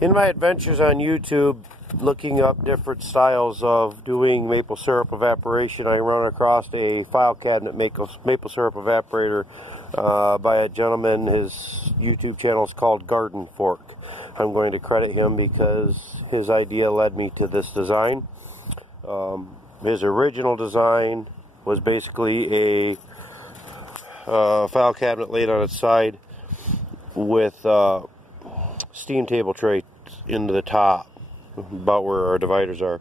In my adventures on YouTube, looking up different styles of doing maple syrup evaporation, I run across a file cabinet maple syrup evaporator by a gentleman. His YouTube channel is called Garden Fork. I'm going to credit him because his idea led me to this design. His original design was basically a file cabinet laid on its side with steam table tray into the top, about where our dividers are.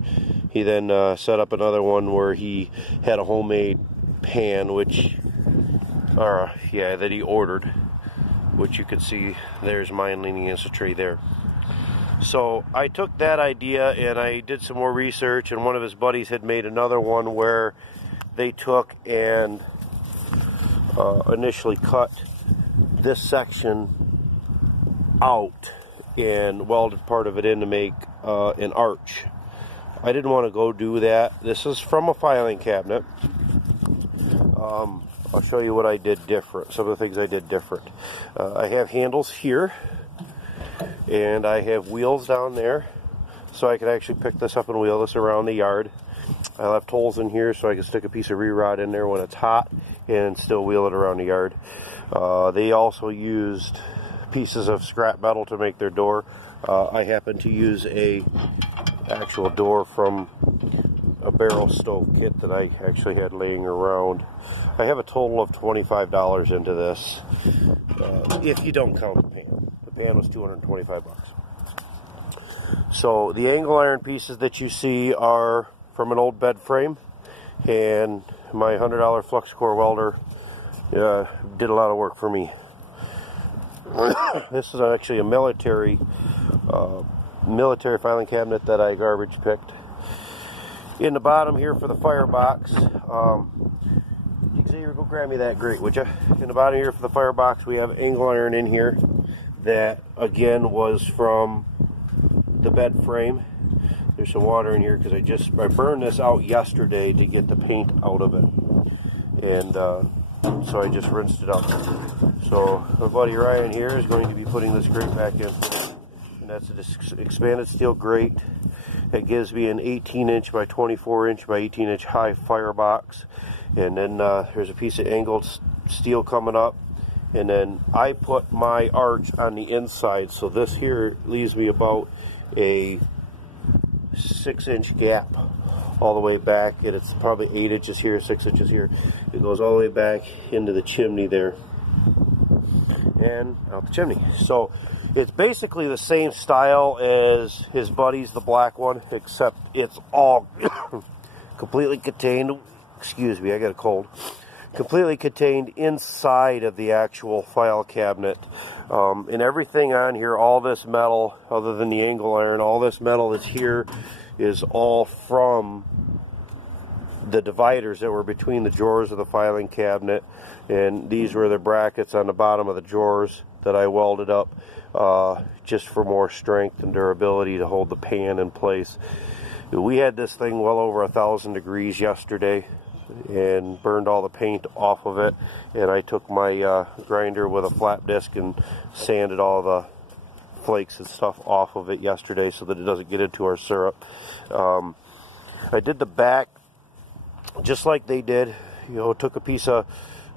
He then set up another one where he had a homemade pan, that he ordered, which you can see there's mine leaning against the tray there. So I took that idea and I did some more research, and one of his buddies had made another one where they took and initially cut this section out and welded part of it in to make an arch. I didn't want to go do that. This is from a filing cabinet. I'll show you what I did different, some of the things I did different. I have handles here, and I have wheels down there, so I could actually pick this up and wheel this around the yard. I left holes in here so I can stick a piece of re-rod in there when it's hot and still wheel it around the yard. They also used pieces of scrap metal to make their door. I happen to use a actual door from a barrel stove kit that I actually had laying around. I have a total of $25 into this, if you don't count the pan. The pan was $225 bucks. So the angle iron pieces that you see are from an old bed frame, and my $100 flux core welder did a lot of work for me. This is actually a military filing cabinet that I garbage picked. In the bottom here for the firebox, Xavier, go grab me that grate, would you? In the bottom here for the firebox, we have angle iron in here that again was from the bed frame. There's some water in here because I burned this out yesterday to get the paint out of it, and so I just rinsed it out. So my buddy Ryan here is going to be putting this grate back in, and that's an expanded steel grate. It gives me an 18-inch by 24-inch by 18-inch high firebox, and then there's a piece of angled steel coming up, and then I put my arch on the inside, so this here leaves me about a 6-inch gap all the way back, and it's probably 8 inches here, 6 inches here. It goes all the way back into the chimney there and out the chimney. So it's basically the same style as his buddy's, the black one, except it's all completely contained. Excuse me, I got a cold. Completely contained inside of the actual file cabinet. And everything on here, all this metal, other than the angle iron, all this metal that's here is all from the dividers that were between the drawers of the filing cabinet, and these were the brackets on the bottom of the drawers that I welded up just for more strength and durability to hold the pan in place. We had this thing well over 1,000 degrees yesterday and burned all the paint off of it, and I took my grinder with a flat disc and sanded all the flakes and stuff off of it yesterday so that it doesn't get into our syrup. I did the back just like they did. Took a piece of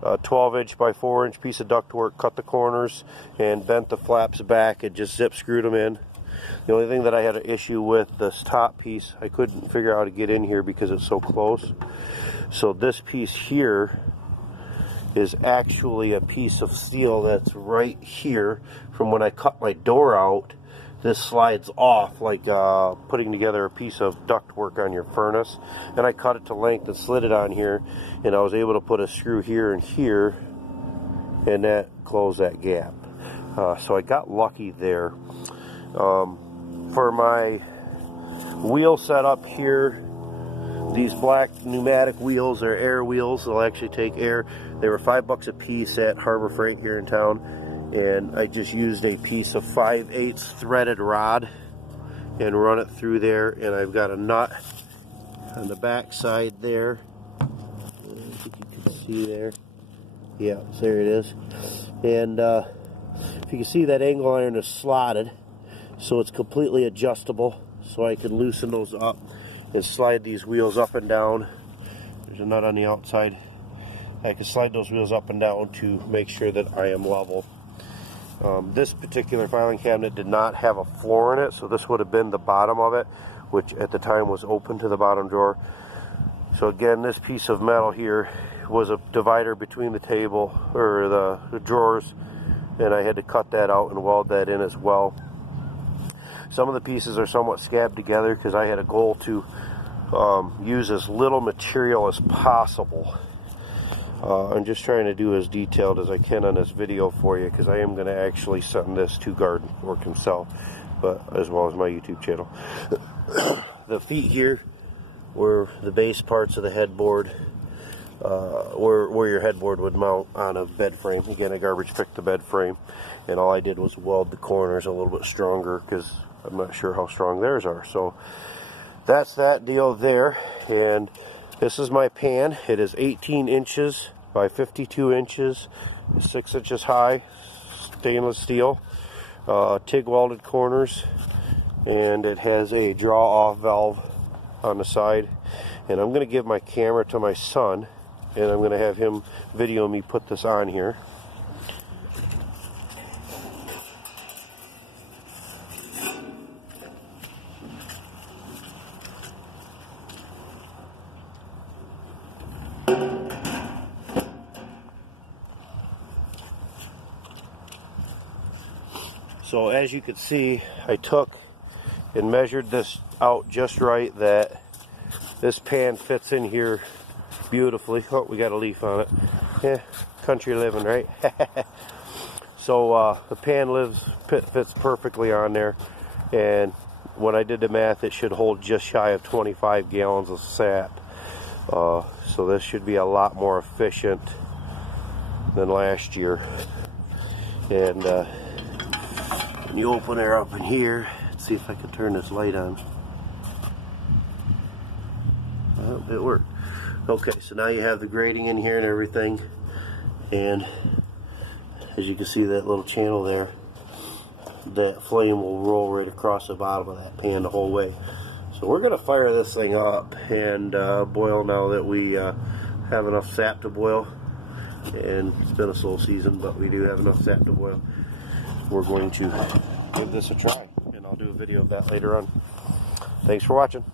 12-inch by 4-inch piece of ductwork, cut the corners, and bent the flaps back and just zip screwed them in. The only thing that I had an issue with this top piece, I couldn't figure out how to get in here because it's so close. So this piece here is actually a piece of steel that's right here. From when I cut my door out, this slides off like putting together a piece of ductwork on your furnace. And I cut it to length and slid it on here, and I was able to put a screw here and here, and that closed that gap. So I got lucky there. For my wheel setup here, these black pneumatic wheels are air wheels. They'll actually take air. They were $5 a piece at Harbor Freight here in town, and I just used a piece of 5/8 threaded rod and run it through there, and I've got a nut on the back side there. I think you can see there. Yeah, there it is. And if you can see, that angle iron is slotted. so it's completely adjustable, so I can loosen those up and slide these wheels up and down. There's a nut on the outside. I can slide those wheels up and down to make sure that I am level. This particular filing cabinet did not have a floor in it, so this would have been the bottom of it, which at the time was open to the bottom drawer. So again, this piece of metal here was a divider between the table, or the drawers, and I had to cut that out and weld that in as well. Some of the pieces are somewhat scabbed together because I had a goal to use as little material as possible. I'm just trying to do as detailed as I can on this video for you, because I am going to actually send this to Garden Fork himself, but as well as my YouTube channel. The feet here were the base parts of the headboard, where your headboard would mount on a bed frame. Again, I garbage picked the bed frame, and all I did was weld the corners a little bit stronger because I'm not sure how strong theirs are. So that's that deal there. And this is my pan. It is 18 inches by 52 inches, 6 inches high, stainless steel, TIG welded corners, and it has a draw-off valve on the side. And I'm going to give my camera to my son, and I'm going to have him video me put this on here. So as you can see, I took and measured this out just right, that this pan fits in here beautifully. Oh, we got a leaf on it. Yeah, country living, right? So the pan fits perfectly on there, and when I did the math, it should hold just shy of 25 gallons of sap. So this should be a lot more efficient than last year. And you open her up in here. Let's see if I can turn this light on. Well, it worked. Okay, so now you have the grating in here and everything, and as you can see, that little channel there, that flame will roll right across the bottom of that pan the whole way. So we're going to fire this thing up and boil now that we have enough sap to boil. And it's been a slow season, but we do have enough sap to boil. We're going to give this a try, and I'll do a video of that later on. Thanks for watching.